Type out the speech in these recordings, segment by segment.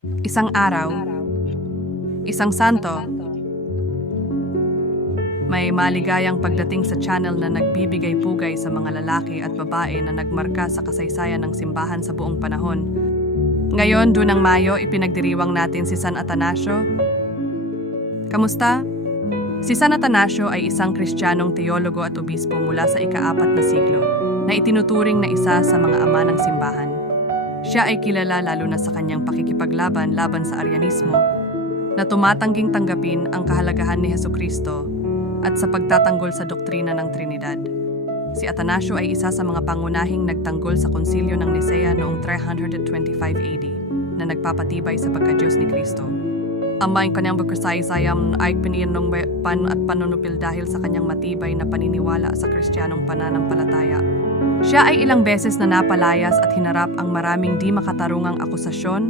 Isang araw, isang santo, may maligayang pagdating sa channel na nagbibigay pugay sa mga lalaki at babae na nagmarka sa kasaysayan ng simbahan sa buong panahon. Ngayon, dunang Mayo, ipinagdiriwang natin si San Atanasio. Kamusta? Si San Atanasio ay isang kristyanong teologo at obispo mula sa ikaapat na siglo na itinuturing na isa sa mga ama ng simbahan. Siya ay kilala lalo na sa kanyang pakikipaglaban laban sa Arianismo na tumatangging tanggapin ang kahalagahan ni Heso Kristo at sa pagtatanggol sa doktrina ng Trinidad. Si Atanasio ay isa sa mga pangunahing nagtanggol sa konsilyo ng Nicea noong 325 AD na nagpapatibay sa pagkadyos ni Kristo. Ang may kanyang pagkasaysayam ay piniyan ng pan at panunupil dahil sa kanyang matibay na paniniwala sa kristyanong pananampalataya. Siya ay ilang beses na napalayas at hinarap ang maraming di makatarungang akusasyon,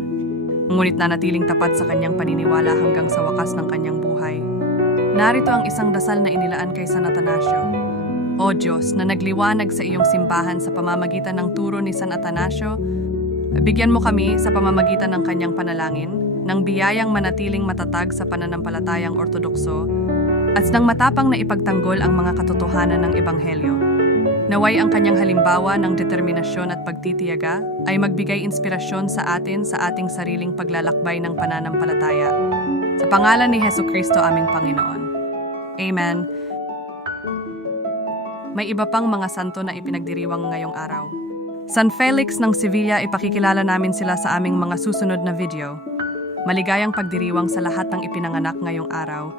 ngunit nanatiling tapat sa kanyang paniniwala hanggang sa wakas ng kanyang buhay. Narito ang isang dasal na inilaan kay San Atanasio. O Diyos, na nagliwanag sa iyong simbahan sa pamamagitan ng turo ni San Atanasio, bigyan mo kami sa pamamagitan ng kanyang panalangin, ng biyayang manatiling matatag sa pananampalatayang ortodokso, at ng matapang na ipagtanggol ang mga katotohanan ng Ebanghelyo. Naway ang kanyang halimbawa ng determinasyon at pagtitiyaga ay magbigay inspirasyon sa atin sa ating sariling paglalakbay ng pananampalataya. Sa pangalan ni Heso Kristo aming Panginoon. Amen. May iba pang mga santo na ipinagdiriwang ngayong araw. San Felix ng Sevilla ipakikilala namin sila sa aming mga susunod na video. Maligayang pagdiriwang sa lahat ng ipinanganak ngayong araw.